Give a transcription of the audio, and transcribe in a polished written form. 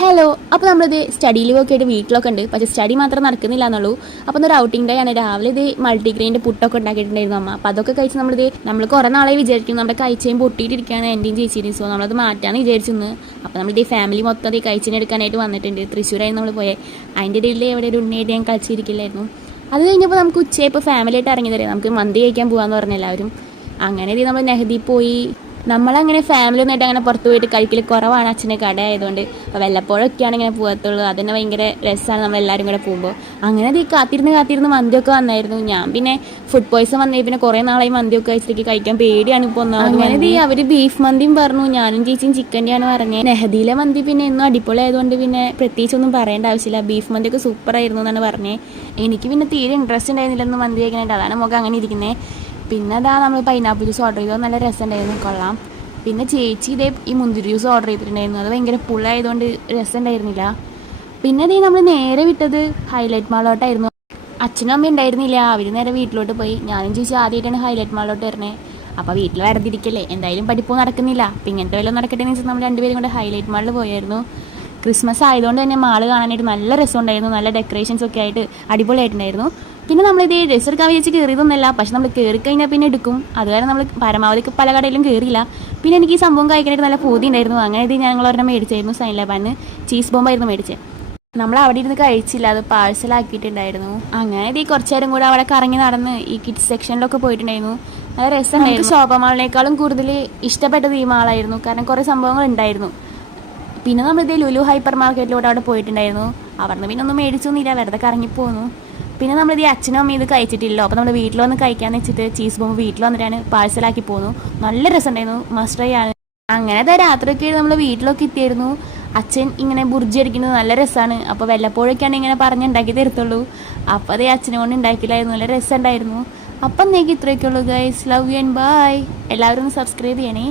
Hello. അപ്പോൾ നമ്മളിത് study ലീവൊക്കെ ആയിട്ട് വീട്ടിലൊക്കെ ഉണ്ട്, പക്ഷേ സ്റ്റഡി മാത്രം നടക്കുന്നില്ല എന്നുള്ളൂ. അപ്പോൾ ഒരു ഔട്ടിംഗ് ഡേ ആണ്. രാവിലെ ഇത് മൾട്ടിഗ്രെയിൻ്റെ പുട്ടൊക്കെ ഉണ്ടാക്കിയിട്ടുണ്ടായിരുന്നു അമ്മ. അപ്പോൾ അതൊക്കെ കഴിച്ച് നമ്മൾ കുറേ നാളെ വിചാരിക്കും നമ്മുടെ കഴിച്ചേയും പൊട്ടിയിട്ടിരിക്കുകയാണ് എൻ്റെയും ചേച്ചിയും. സോ നമ്മളത് മാറ്റാമെന്ന് വിചാരിച്ചിരുന്നു. അപ്പോൾ നമ്മളിത് ഫാമിലി മൊത്തം അത് കഴിച്ചിനെടുക്കാനായിട്ട് വന്നിട്ടുണ്ട്. തൃശ്ശൂരായിരുന്നു നമ്മൾ പോയത്. അതിൻ്റെ ഇടയിൽ എവിടെ ഒരു ഉണ്ണിയായിട്ട് ഞാൻ കളിച്ചിരിക്കില്ലായിരുന്നു. അത് കഴിഞ്ഞപ്പോൾ നമുക്ക് ഉച്ചയായപ്പോൾ ഫാമിലിയായിട്ട് ഇറങ്ങി തരാം, നമുക്ക് മന്തി കഴിക്കാൻ പോകാമെന്ന് പറഞ്ഞു എല്ലാവരും. അങ്ങനെ ഇത് നമ്മൾ നെഹദി പോയി. നമ്മളങ്ങനെ ഫാമിലി ഒന്നായിട്ട് അങ്ങനെ പുറത്ത് പോയിട്ട് കഴിക്കൽ കുറവാണ്, അച്ഛൻ്റെ കട ആയതുകൊണ്ട്. അപ്പോൾ വല്ലപ്പോഴൊക്കെയാണ് ഇങ്ങനെ പോകത്തുള്ളൂ. അതന്നെ ഭയങ്കര രസമാണ് നമ്മളെല്ലാവരും കൂടെ പോകുമ്പോൾ. അങ്ങനെ അത് കാത്തിരുന്ന് മന്തിയൊക്കെ വന്നായിരുന്നു. ഞാൻ പിന്നെ ഫുഡ് പോയ്സൺ വന്നേ പിന്നെ കുറേ നാളായി മന്തിയൊക്കെ കഴിച്ചിട്ട് കഴിക്കാൻ പേടിയാണ് ഇപ്പോൾ ഒന്നും. അങ്ങനെ അവർ ബീഫ് മന്തിയും പറഞ്ഞു, ഞാനും ചേച്ചിയും ചിക്കൻ്റെയാണ് പറഞ്ഞത്. നെഹദിയിലെ മന്തി പിന്നെ എന്നും അടിപൊളി ആയതുകൊണ്ട് പിന്നെ പ്രത്യേകിച്ചൊന്നും പറയേണ്ട ആവശ്യമില്ല. ബീഫ് മന്തിയൊക്കെ സൂപ്പറായിരുന്നു എന്നാണ് പറഞ്ഞത്. എനിക്ക് പിന്നെ തീരെ ഇൻട്രസ്റ്റ് ഉണ്ടായിരുന്നില്ലെന്ന് മന്തി കഴിക്കാനായിട്ട്, അതാണ് നമുക്ക് അങ്ങനെ ഇരിക്കുന്നത്. പിന്നെ അതാ നമ്മൾ പൈനാപ്പിൾ ജ്യൂസ് ഓർഡർ ചെയ്തത്, നല്ല രസമുണ്ടായിരുന്നു, കൊള്ളാം. പിന്നെ ചേച്ചി ഇതേ ഈ മുന്തിരി ജ്യൂസ് ഓർഡർ ചെയ്തിട്ടുണ്ടായിരുന്നു, അത് ഭയങ്കര പുള്ളായതുകൊണ്ട് രസമുണ്ടായിരുന്നില്ല. പിന്നെ അതേ നമ്മൾ നേരെ വിട്ടത് ഹൈലൈറ്റ് മാളിലോട്ടായിരുന്നു. അച്ഛനും അമ്മയും ഉണ്ടായിരുന്നില്ല, അവർ നേരെ വീട്ടിലോട്ട് പോയി. ഞാനും ചേച്ചി ആദ്യമായിട്ടാണ് ഹൈലൈറ്റ് മാളിലോട്ട് വരുന്നത്. അപ്പോൾ വീട്ടിൽ വെറുതിരിക്കല്ലേ, എന്തായാലും പഠിപ്പൊന്നും നടക്കുന്നില്ല, അപ്പം ഇങ്ങനത്തെ വല്ലതും നടക്കട്ടെ എന്ന് വെച്ചാൽ നമ്മൾ രണ്ടുപേരും കൂടെ ഹൈലൈറ്റ് മാളിൽ പോയായിരുന്നു. ക്രിസ്മസ് ആയതുകൊണ്ട് തന്നെ മാള് കാണാനായിട്ട് നല്ല രസമുണ്ടായിരുന്നു, നല്ല ഡെക്കറേഷൻസ് ഒക്കെ ആയിട്ട് അടിപൊളിയായിട്ടുണ്ടായിരുന്നു. പിന്നെ നമ്മളിത് ഡ്രസ്സ് എടുക്കാൻ വിചാരിച്ച് കയറിയതൊന്നുമല്ല, പക്ഷെ നമ്മൾ കയറി കഴിഞ്ഞാൽ പിന്നെ എടുക്കും. അതുവരെ നമ്മൾ പരമാവധി പല കടയിലും കയറിയില്ല. പിന്നെ എനിക്ക് ഈ സംഭവം കഴിക്കാനായിട്ട് നല്ല പൂതി ഉണ്ടായിരുന്നു. അങ്ങനെ ഇത് ഞങ്ങൾ ഒരെണ്ണം മേടിച്ചായിരുന്നു, സൈൻ ലാബാന്ന് ചീസ് ബോംബായിരുന്നു മേടിച്ചത്. നമ്മൾ അവിടെ ഇരുന്ന് കഴിച്ചില്ല, അത് പാഴ്സലാക്കിയിട്ടുണ്ടായിരുന്നു. അങ്ങനെ ഇത് കുറച്ച് നേരം കൂടെ അവിടെ കറങ്ങി നടന്ന് ഈ കിഡ്സ് സെക്ഷനിലൊക്കെ പോയിട്ടുണ്ടായിരുന്നു, നല്ല രസമുണ്ടായിരുന്നു. ശോഭ മാളിനേക്കാളും കൂടുതൽ ഇഷ്ടപ്പെട്ടത് ഈ മാളായിരുന്നു, കാരണം കുറേ സംഭവങ്ങൾ ഉണ്ടായിരുന്നു. പിന്നെ നമ്മളിത് ലുലു ഹൈപ്പർ മാർക്കറ്റിലൂടെ അവിടെ പോയിട്ടുണ്ടായിരുന്നു. അവിടുന്ന് പിന്നെ ഒന്നും മേടിച്ചൊന്നുമില്ല, വെറുതെ കറങ്ങിപ്പോന്നു. പിന്നെ നമ്മളിത് അച്ഛനും അമ്മയും ഇത് കഴിച്ചിട്ടില്ലോ, അപ്പോൾ നമ്മൾ വീട്ടിൽ വന്ന് കഴിക്കാമെന്ന് വെച്ചിട്ട് ചീസ് ബോംബ് വീട്ടിൽ വന്നിട്ടാണ് പാഴ്സലാക്കി പോന്നു. നല്ല രസമുണ്ടായിരുന്നു, മസ്റ്റ് ട്രൈ ആണ്. അങ്ങനെ രാത്രിയൊക്കെ നമ്മൾ വീട്ടിലൊക്കെ എത്തിയായിരുന്നു. അച്ഛൻ ഇങ്ങനെ ബുർജി അടിക്കുന്നത് നല്ല രസമാണ്, അപ്പോൾ വല്ലപ്പോഴൊക്കെയാണ് ഇങ്ങനെ പറഞ്ഞുണ്ടാക്കി തരത്തുള്ളൂ. അപ്പോൾ അതേ അച്ഛനെ കൊണ്ട് ഉണ്ടാക്കിയില്ലായിരുന്നു, നല്ല രസമുണ്ടായിരുന്നു. അപ്പം എന്നേക്ക് ഇത്രയൊക്കെ ഉള്ളൂ guys, love you and bye. എല്ലാവരും ഒന്ന് സബ്സ്ക്രൈബ് ചെയ്യണേ.